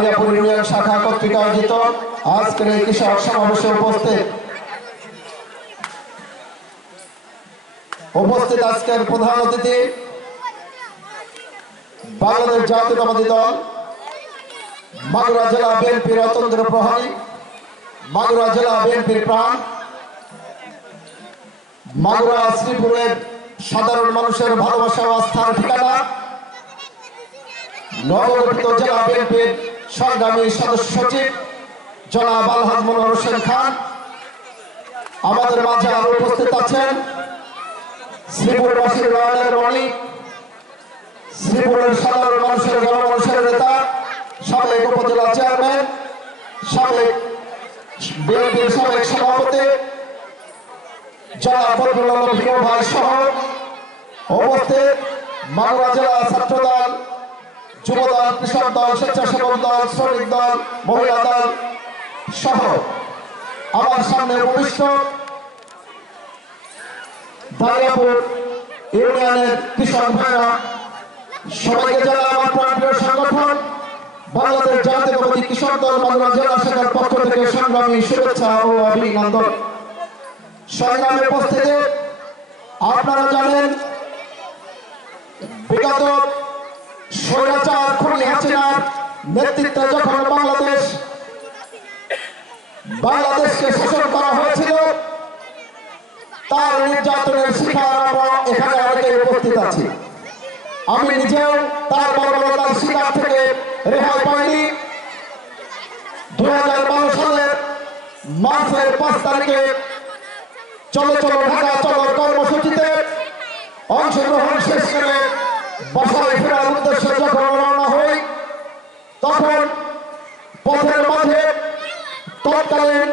দাঁড়িয়াপুর union শাখা কর্তৃক আয়োজিত আজকের এই কৃষক সমাবেশে উপস্থিত। উপস্থিত আজকের প্রধান অতিথি, বাংলাদেশ জাতীয়তাবাদী দল, মাগুরা জেলা বিএনপির অতন্ত্র প্রহরী মাগুরা জেলা বিএনপির প্রাণ, মাগুরা শ্রীপুরের সাধারণ মানুষের ভালোবাসা ও আস্থার ঠিকানা, নবগঠিত জেলা বিএনপির সংগ্রামী সদস্য সচিব জনাব আলহাজ মনোহর হোসেন খান। আমাদের মাঝে আরও উপস্থিত আছেন শ্রীপুরবাসীর রয়্যালের অনেক শ্রীপুরের সাধারণ মানুষের গণমানুষের নেতা, সাবেক উপজেলা চেয়ারম্যান, সাবেক বিএনপির সাবেক সভাপতি, জনাব ভাই সহ উপস্থিত মাগুরা জেলা ছাত্র দল যুব দল কৃষক দল, স্বেচ্ছাসেবক দল, শ্রমিক দল, মহিলা দল সহ আমার সামনে উপবিষ্ট দারিয়াপুর ইউনিয়নের কৃষক ভাইরা, সবাইকে জানা আমার প্রাণপ্রিয় সংগঠন, বাংলাদেশ জাতীয়তাবাদী কৃষক দল মাগুরা জেলা শাখার পক্ষ থেকে সংগ্রামী শুভেচ্ছা ও অভিনন্দন। সংগ্রামে উপস্থিতি, আপনারা জানেন, বিগত স্বৈরাচার খুনি হাসিনার নেতৃত্বে যখন বাংলাদেশ বাংলাদেশকে শাসন করা হয়েছিল, তার নির্যাতনের শিকার আমরা এখানে অনেকে উপস্থিত আছি। আমি নিজেও তার বর্বরতার শিকার থেকে রেহাই পাইনি। দু হাজার বারো সালের মার্চের পাঁচ তারিখে চলো চলো ঢাকা চলো কর্মসূচিতে অংশগ্রহণ শেষ করে বাসায় ফেরার উদ্দেশ্যে যখন রওনা হই তখন পথের মাঝে তৎকালীন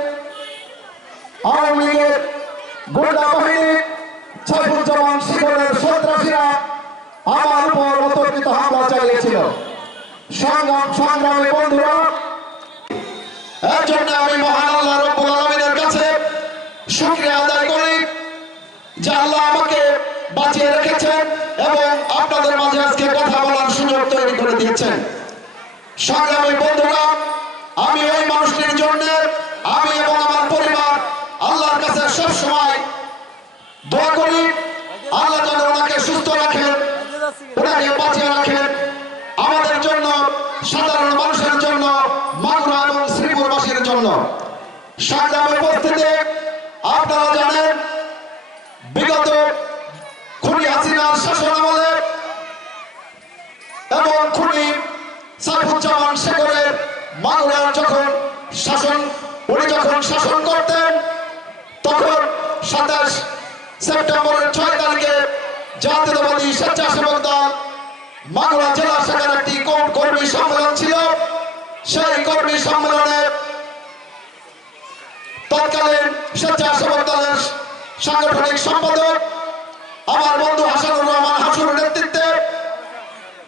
আওয়ামী লীগের গোয়েন্দা বাহিনী সাইফুজ্জামান শিখরের সন্ত্রাসীরা আমার উপর অতর্কিত আমি মহান আল্লাহ রব্বুল আলামিনের কাছে শুকরিয়া আদায় করি যে আল্লাহ আমাকে বাঁচিয়ে রেখেছেন এবং আপনাদের মাঝে আজকে কথা বলার সুযোগ তৈরি করে দিয়েছেন সংগ্রামী বন্ধুরা, আমি ওই মানুষটির জন্য, আমি এবং আমার পরিবার আল্লাহর কাছে সব সময় দোয়া করি। আল্লাহ যেন ওনাকে সুস্থ রাখেন, ওনাকে বাঁচিয়ে রাখেন। আমাদের জন্য, সাধারণ মানুষের জন্য, মাগুরা এবং শ্রীপুরবাসীর জন্য। সংগ্রামে উপস্থিতি, আপনারা জানেন, বিগত খুনি হাসিনার শাসন আমলে এবং খুনি সাইফুজ্জামান শেখরের মাগুরার যখন শাসন উনি যখন শাসন করতেন, তখন সাতাশ সেপ্টেম্বরের ছয় তারিখে জাতীয়তাবাদী স্বেচ্ছাসেবক দল মাগুরা জেলা শাখার একটি কম- কর্মী সম্মেলন ছিল। সেই কর্মী সম্মেলনে তৎকালীন স্বেচ্ছাসেবক দলের সাংগঠনিক সম্পাদক আমার বন্ধু হাসানুর রহমান হাসুর নেতৃত্বে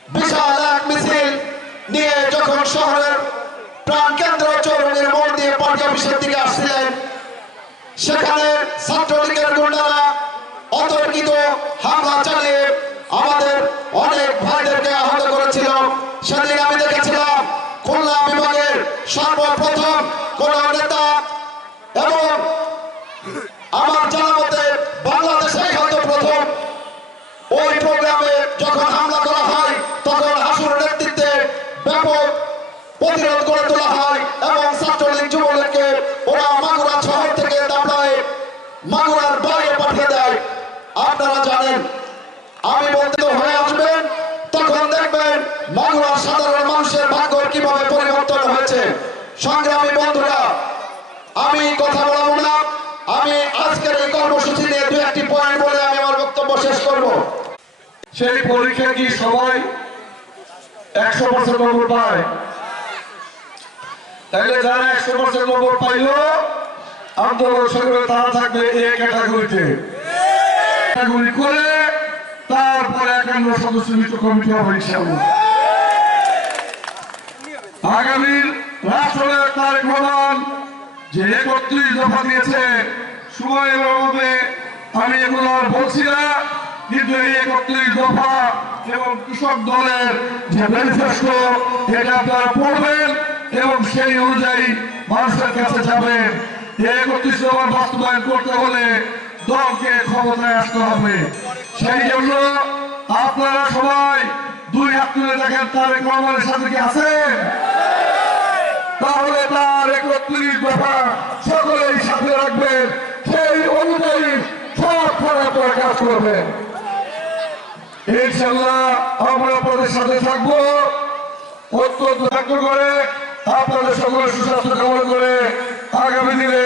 বিশাল এক মিছিল নিয়ে যখন শহরের কেন্দ্র সেখানে ছাত্রলীগের গুন্ডারা অতর্কিত হামলা চালিয়ে আমাদের অনেক ভাইদেরকে আহত করেছিল সেদিন আমি দেখেছিলাম খুলনা বিভাগের সর্বপ্রথম কোন নেতা এবং আমার জানা মতে বাংলাদেশে হয়তো প্রথম ওই প্রোগ্রামে যখন হামলা করা হয় তখন হাসুর নেতৃত্বে ব্যাপক প্রতিরোধ করে তোলা হয় এবং ছাত্রলীগ যুবলীগকে ওরা মাগুরা শহর থেকে দাবড়ায় মাগুরার বাইরে পাঠিয়ে দেয় আপনারা জানেন আমি বলতে হয়ে আসবেন, তখন দেখবেন মাগুরার সাধারণ মানুষের ভাগ্য কীভাবে পরিবর্তন হয়েছে। সংগ্রামী বন্ধুরা, আমি কথা বলব না, আমি আজকের এই কর্মসূচি নিয়ে দু একটি পয়েন্ট বলে আমি আমার বক্তব্য শেষ করব। সেই পরীক্ষা কি সবাই একশো পার্সেন্ট নম্বর পায়? তাইলে যারা একশো পার্সেন্ট নম্বর পাইল, আন্দোলন সঙ্গে তারা থাকবে এই ক্যাটাগরিতে ক্যাটাগরি করে তারপরে একান্ন সদস্য মিত্র কমিটি হবে আগামী রাষ্ট্রের তারেক রহমান যে একত্রিশ দফা দিয়েছে সময়ের অভাবে আমি এগুলো আর বলছি না, কিন্তু এই একত্রিশ দফা এবং কৃষক দলের যে ম্যানিফেস্টো এটা আপনারা পড়বেন এবং সেই অনুযায়ী মানুষের কাছে যাবেন। এই একত্রিশ দফার বাস্তবায়ন করতে হলে দলকে ক্ষমতায় আসতে হবে। সেই জন্য আপনারা সবাই দুই হাত তুলে দেখেন, তারেক রহমানের সাথে কি আছেন তাহলে তার একত্রিশ দফা সকলেই সাথে রাখবেন। সেই অনুযায়ী সব পরে কাজ করবেন। ইনশাল্লাহ আমরা আপনাদের সাথে থাকব। অত্যন্ত থাকতে করে আপনাদের সকলের সুস্বাস্থ্য কামনা করে আগামী দিনে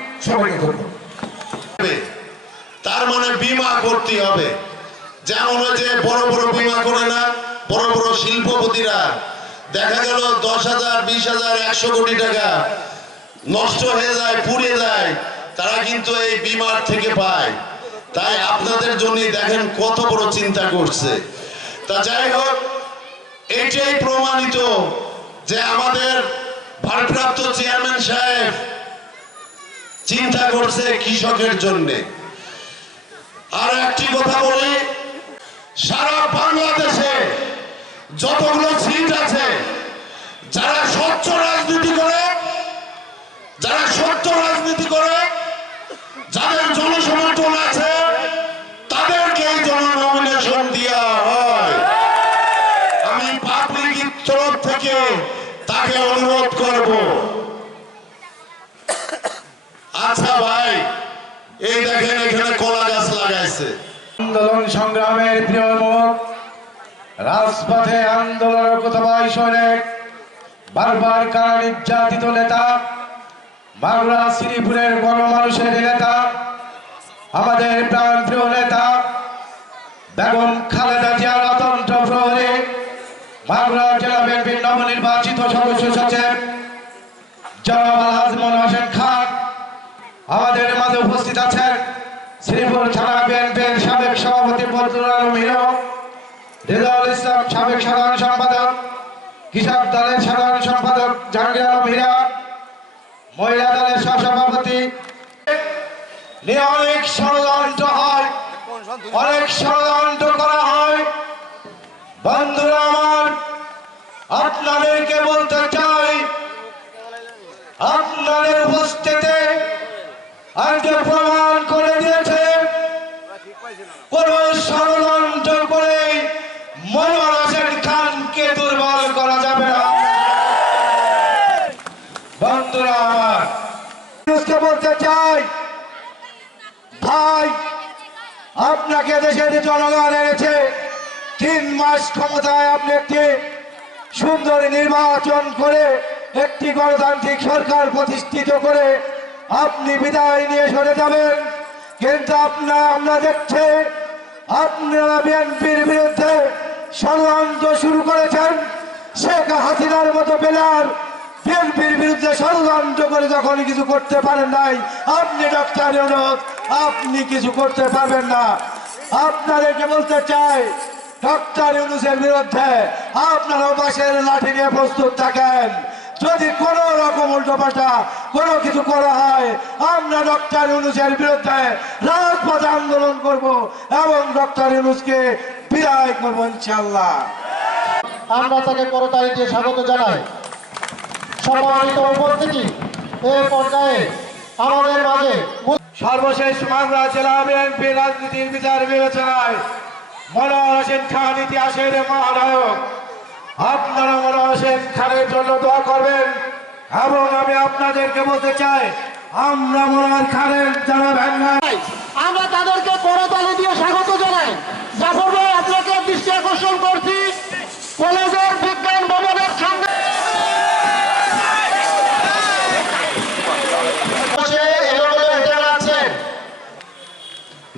তার মানে বিমা করতে হবে। যেমন যে বড় বড় বিমা করে না, বড় বড় শিল্পপতিরা। দেখা গেল দশ হাজার, বিশ হাজার, একশো কোটি টাকা নষ্ট হয়ে যায়, পুড়ে যায়, তারা কিন্তু এই বিমার থেকে পায়। তাই আপনাদের জন্যই দেখেন কত বড় চিন্তা করছে। তা যাই হোক, এটাই প্রমাণিত যে আমাদের ভারপ্রাপ্ত চেয়ারম্যান সাহেব চিন্তা করছে কৃষকের জন্য। আর একটি কথা বলি, সারা বাংলাদেশে যতগুলো সিট আছে, যারা স্বচ্ছ রাজনীতি করে, যারা স্বচ্ছ রাজনীতি করে, যাদের জনসমর্থন আছে, তাদেরকে জননমিনেশন দেওয়া হয়। আমি পাবলিক তরফ থেকে তাকে অনুরোধ করব আচ্ছা ভাই এই দেখেন এখানে কলা গাছ লাগাইছে আন্দোলন সংগ্রামের প্রিয় মুখ রাজপথে আন্দোলনরত ভাই সৈনিক বারবার কারা নির্যাতিত নেতা মাগুরা শ্রীপুরের গণমানুষের নেতা, আমাদের প্রাণ প্রিয় নেতা, বেগম খালেদা জিয়ার অতন্ত্র প্রহরী বাংলা জেলা বিএনপির নবনির্বাচিত সদস্য সচিব জনাব আলহাজ মনোয়ার হোসেন খান আমাদের মাঝে উপস্থিত আছেন শ্রীপুর থানা বিএনপির সাবেক সভাপতি বদরুল আলম হিরো রেজাউল ইসলাম সাবেক সাধারণ সম্পাদক কৃষক দলের সাধারণ সম্পাদক জাহাঙ্গীর আলম হীরা মহিলা দলের সহসভাপতি নিয়ে অনেক ষড়যন্ত্র হয় অনেক ষড়যন্ত্র করা হয়। বন্ধুরা আমার, আপনাদেরকে বলতে চাই, আপনাদের উপস্থিতিতে আজকে প্রমাণ করে দিয়েছে, কোন ষড়যন্ত্র করে মনোয়ার হোসেন খানকে দুর্বল করা যাবে না বন্ধুরা আমার মানুষকে বলতে চাই ভাই আপনাকে দেশের জনগণ এনেছে। তিন মাস ক্ষমতায় আপনি একটি সুন্দর নির্বাচন করে একটি গণতান্ত্রিক সরকার প্রতিষ্ঠিত করে আপনি বিদায় নিয়ে সরে যাবেন। কিন্তু আপনার আমরা দেখছি, আপনারা বিএনপির বিরুদ্ধে ষড়যন্ত্র শুরু করেছেন। শেখ হাসিনার মতো বেলার বিএনপির বিরুদ্ধে ষড়যন্ত্র করে যখন কিছু করতে পারেন নাই, আপনি ডক্টর আপনি কিছু করতে পারবেন না। আপনাদেরকে বলতে চাই, ডক্টর ইউনুসের বিরুদ্ধে আপনারা বাসের লাঠি নিয়ে প্রস্তুত থাকেন। যদি কোন রকম উল্টোপাল্টা কোনো কিছু করা হয়, আমরা ডক্টর ইউনুসের বিরুদ্ধে রাজপথে আন্দোলন করব এবং ডক্টর ইউনুসকে বিদায় করব ইনশাল্লাহ আমরা তাকে করতালি দিয়ে স্বাগত জানাই। সম্মানিত উপস্থিতি এই পর্যায়ে আমাদের মাঝে সর্বশেষ মামলা জেলা বিএনপি রাজনীতির বিচার বিবেচনায়। মনোয়ার হোসেন খান ইতিহাসের মহানায়ক। আপনারা মনোয়ার হোসেন খানের জন্য দোয়া করবেন এবং আমি আপনাদেরকে বলতে চাই, আমরা মনোয়ার খানের যারা ভেঙ্গা আমরা তাদেরকে করতালি দিয়ে স্বাগত জানাই। জাফর ভাই, আপনাকে দৃষ্টি আকর্ষণ করছি। কলেজের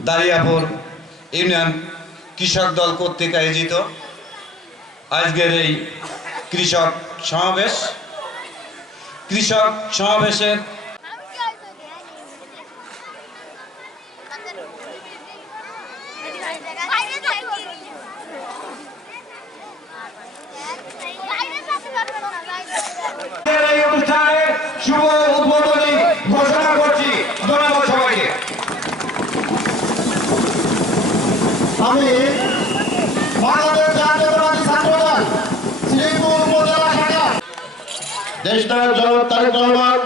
দারিয়াপুর ইউনিয়ন কৃষক দল কর্তৃক আয়োজিত। আজকের এই কৃষক সমাবেশ। কৃষক সমাবেশের এই শুভ উদ্বোধনী ঘোষণা করছি ধন্যবাদ সবাইকে আমি বাংলাদেশ জাতীয়তাবাদী ছাত্রদল শ্রীপুর উপজেলা শাখা। দেশনায়ক জনাব তারেক রহমান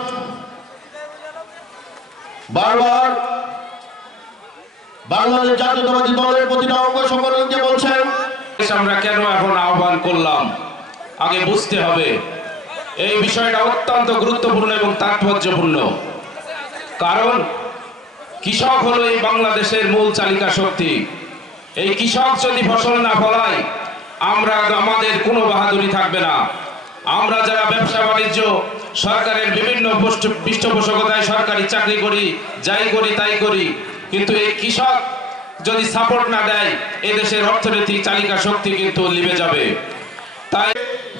বারবার বাংলাদেশ জাতীয়তাবাদী দলের প্রতিটা অঙ্গ সংগঠনকে বলছেন আমরা কেন এখন আহ্বান করলাম? আগে বুঝতে হবে। এই বিষয়টা অত্যন্ত গুরুত্বপূর্ণ এবং তাৎপর্যপূর্ণ। কারণ কৃষক হলো এই বাংলাদেশের মূল চালিকা শক্তি। এই কৃষক যদি ফসল না ফলায়, আমরা আমাদের কোনো বাহাদুরি থাকবে না। আমরা যারা ব্যবসা বাণিজ্য, সরকারের বিভিন্ন পৃষ্ঠপোষকতায় সরকারি চাকরি করি, যাই করি তাই করি, কিন্তু এই কৃষক যদি সাপোর্ট না দেয় এদেশের অর্থনৈতিক চালিকা শক্তি কিন্তু লিবে যাবে। তাই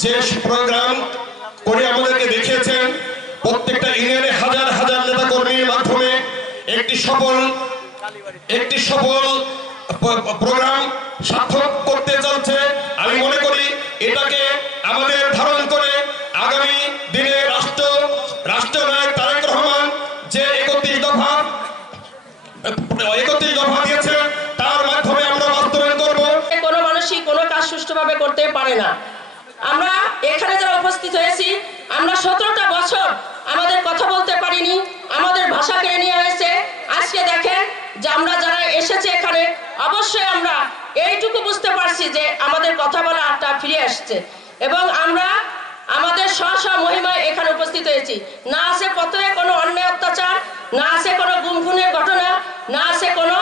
যে প্রোগ্রাম করে আমাদেরকে দেখিয়েছেন, প্রত্যেকটা ইউনিয়নে হাজার হাজার নেতা কর্মীর মাধ্যমে একটি সফল একটি সফল প্রোগ্রাম সার্থক করতে চলছে। আমি মনে করি এটাকে আমাদের ধারণ করে আগামী দিনে রাষ্ট্র, রাষ্ট্রনায়ক তারেক রহমান যে একত্রিশ দফা একত্রিশ দফা তার মাধ্যমে আমরা বাস্তবায়ন করব। কোনো মানুষই কোনো কাজ সুষ্ঠুভাবে করতে পারে না। আমরা এখানে যারা উপস্থিত হয়েছি, আমরা সতেরোটা বছর আমাদের কথা বলতে পারিনি, আমাদের ভাষা কেড়ে নিয়ে হয়েছে। আজকে দেখেন যে আমরা যারা এসেছে এখানে, অবশ্যই আমরা এইটুকু বুঝতে পারছি যে আমাদের কথা বলাটা ফিরে আসছে। এবং আমরা আমাদের স্ব স্ব মহিমায় এখানে উপস্থিত হয়েছি। না আছে পথে কোনো অন্যায় অত্যাচার, না আছে কোনো গুম খুনের ঘটনা, না আছে কোনো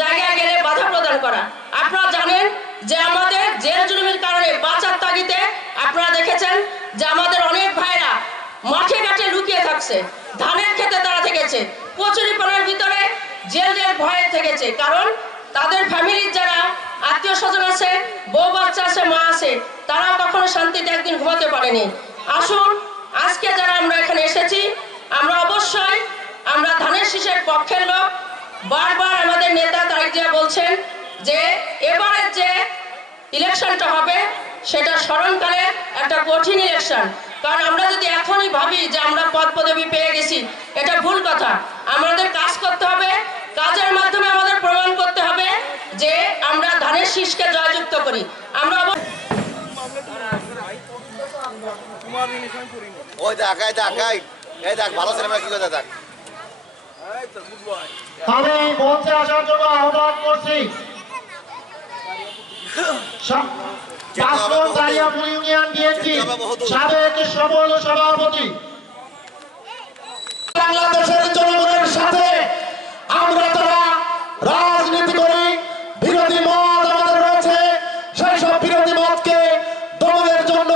জায়গায় গেলে বাধা প্রদান করা। আপনারা জানেন যে আমাদের জেল জুলুমের কারণে বাঁচার তাগিতে আপনারা দেখেছেন যে আমাদের অনেক ভাইরা মাঠে ঘাটে লুকিয়ে থাকছে। ধানের খেতে তারা থেকেছে। কচুরিপানার ভিতরে জেল জেল ভয়ে থেকেছে। কারণ তাদের ফ্যামিলির যারা আত্মীয় স্বজন আছে, বউ বাচ্চা আছে, মা আছে তারা কখনো শান্তিতে একদিন ঘুমাতে পারেনি। আসুন, আজকে যারা আমরা এখানে এসেছি, আমরা অবশ্যই আমরা ধানের শীষের পক্ষের লোক। বারবার আমাদের নেতা তারেক জিয়া বলছেন যে, এবারের যে ইলেকশনটা হবে, সেটা স্মরণকালে একটা কঠিন ইলেকশন কারণ আমরা যদি এখনই ভাবি যে আমরা পদ পদবি পেয়ে গেছি এটা ভুল কথা। আমাদের কাজ করতে হবে কাজের মাধ্যমে আমাদের প্রমাণ করতে হবে যে আমরা ধানের শীষকে জয়যুক্ত করি। আমরা ওই দেখ এই দেখ এই এই দেখ ভালো সিনেমা কি কথা দেখ। আমি মঞ্চে আসার জন্য আহ্বান করছি। ইউনিয়ন বিএনপি সাবেক সবল সভাপতি বাংলাদেশের জনগণের সাথে আমরা তারা রাজনীতি করি বিরোধী মত আমাদের রয়েছে সেই সব বিরোধী মতকে দমনের জন্য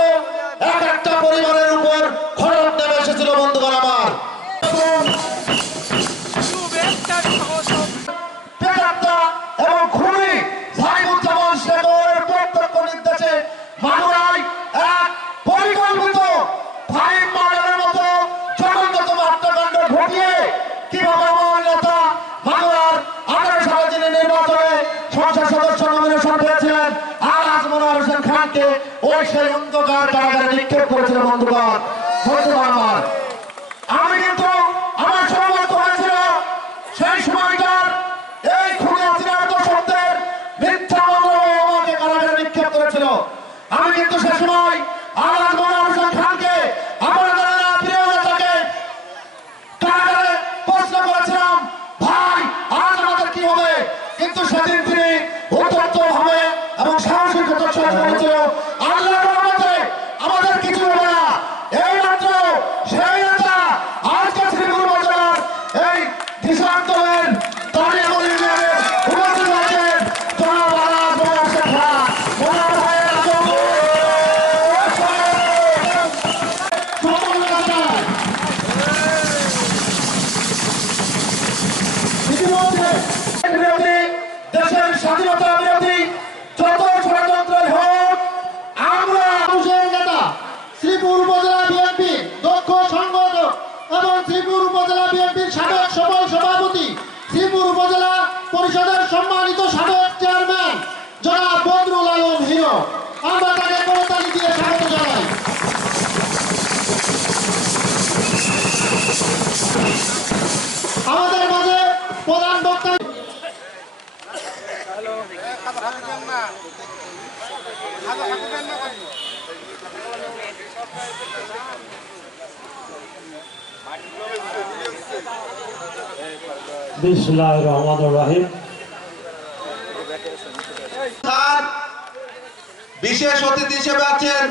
এক একটা পরিবারের উপর খরচ নেমে এসেছিল বন্ধুগণ আমার পেটাত্তা এবং খুনি সাইবুজ্জামান শেখরের প্রত্যক্ষ নির্দেশে মাগুরায় এক পরিকল্পিত ফাইভ মার্ডারের মতো জঘন্যতম হত্যাকাণ্ড ঘটিয়ে কীভাবে আমার নেতা মাগুরার আঠারো সালে যিনি নির্বাচনে সংসদ সদস্য নমিনেশন পেয়েছিলেন আর আজমনার হোসেন খানকে ওই সেই অন্ধকার কারাগারে নিক্ষেপ করেছিলেন বন্ধুগণ। বন্ধুগণ আমার, আমি কিন্তু আমার সমাগত হয়েছিল সেই সময়টার এই খুনে হাসিনার দোষকদের মিথ্যা আমাকে কারাগারে নিক্ষেপ করেছিল। আমি কিন্তু সে সময় আলাদ মনোয়ার হোসেন খানকে, আমার দ্বারা প্রিয় নেতাকে কারাগারে প্রশ্ন করেছিলাম, ভাই, আজ আমাদের কি হবে? কিন্তু সেদিন তিনি উত্তপ্ত ভাবে এবং সাহসিকতার সঙ্গে বলেছিল শ্রীপুর উপজেলা বিএনপি দক্ষ সংগঠক এবং শ্রীপুর উপজেলা বিএনপির সাবেক সফল সভাপতি শ্রীপুর উপজেলা পরিষদের সম্মানিত সাবেক চেয়ারম্যান জনাব বদরুল আলম হিরো। আমরা তাকে করতালি দিয়ে স্বাগত জানাই। আমাদের মাঝে প্রধান বক্তা হ্যালো। বিসমুল্লাহ রহমান রাহিম। বিশেষ অতিথি হিসেবে আছেন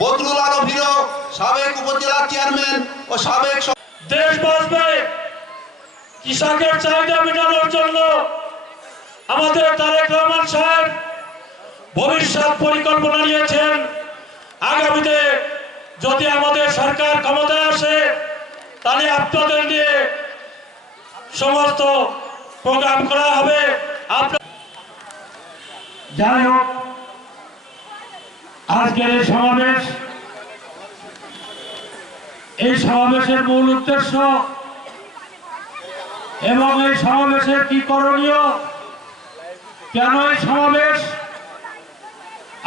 বদরুল আলম হিরো সাবেক উপজেলা চেয়ারম্যান ও সাবেক দেশ বাঁচবে। কৃষকের চাহিদা মেটানোর জন্য আমাদের তারেক রহমান সাহেব ভবিষ্যৎ পরিকল্পনা নিয়েছেন। আগামীতে যদি আমাদের সরকার ক্ষমতায় আসে, তাহলে আপনাদের নিয়ে সমস্ত প্রোগ্রাম করা হবে। যাই হোক আজকের এই সমাবেশ, এই সমাবেশের মূল উদ্দেশ্য এবং এই সমাবেশের কি করণীয়, কেন এই সমাবেশ?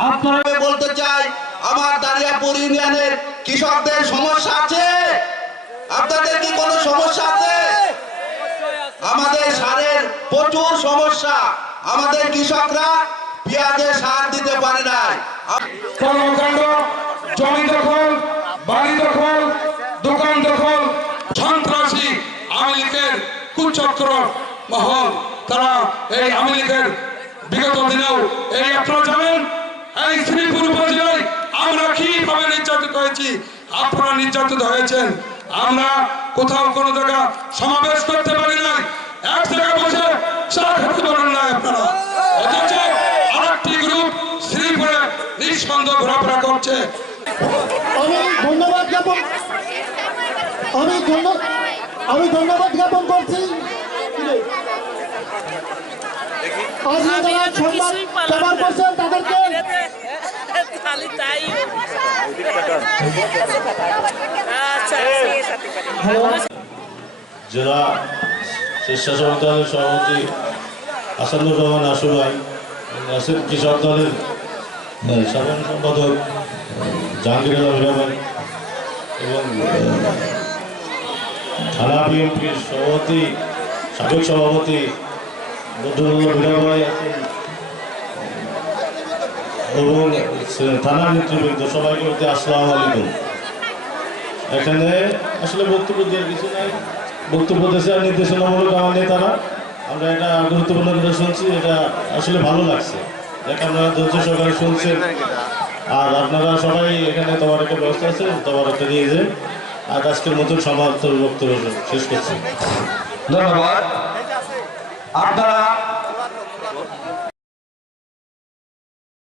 আপনারা বলতে চাই আমার দাঁড়িয়াপুর ইউনিয়নের কৃষকদের সমস্যা আছে? আপনাদের কি কোনো সমস্যা আছে? আমাদের সারের প্রচুর সমস্যা। আমাদের কৃষকরা পেঁয়াজে সার দিতে পারে না কর্মকাণ্ড জমি দখল, বাড়ি দখল, দোকান দখল, সন্ত্রাসী, আওয়ামী লীগের কুচক্র মহল। তারা এই আওয়ামী বিগত দিনেও এই আপনারা জানেন এই শ্রীপুর উপজেলায় আমরা কীভাবে নির্যাতিত হয়েছি আপনারা নির্যাতিত হয়েছেন। আমরা কোথাও কোনো জায়গা সমাবেশ করতে পারি নাই। এক জায়গায় বসে চা খেতে পারেন না আপনারা। অথচ গ্রুপ শ্রীপুরে নিঃসন্দেহ ঘোরাফেরা করছে। ধন্যবাদ আমি আমি ধন্যবাদ জ্ঞাপন করছি। আজকে যারা করছেন তাদেরকে খালি তাই আচ্ছা জেলা স্বেচ্ছাসেবক দলের সভাপতি আসাদুর রহমান আশু ভাই নাসির কৃষক দলের সাধারণ সম্পাদক জাহাঙ্গীর আলম এবং থানা বিএনপির সভাপতি সাবেক সভাপতি বদরুল্লাহ হীরা আছেন। এবং থানা নেতৃবৃন্দ সবাইকে বলতে আসসালামু আলাইকুম। এখানে আসলে বক্তব্য দেওয়ার কিছু নাই। বক্তব্য দেশে নির্দেশনামূলক আমার নেতারা আমরা এটা গুরুত্বপূর্ণ করে শুনছি, এটা আসলে ভালো লাগছে। দেখ, আপনারা ধৈর্য সহকারে শুনছেন। আর আপনারা সবাই এখানে তোমার একটা ব্যবস্থা আছে তোমার একটা নিয়ে যে আর আজকের মতন সমাপ্ত বক্তব্য শেষ করছি। ধন্যবাদ। আপনারা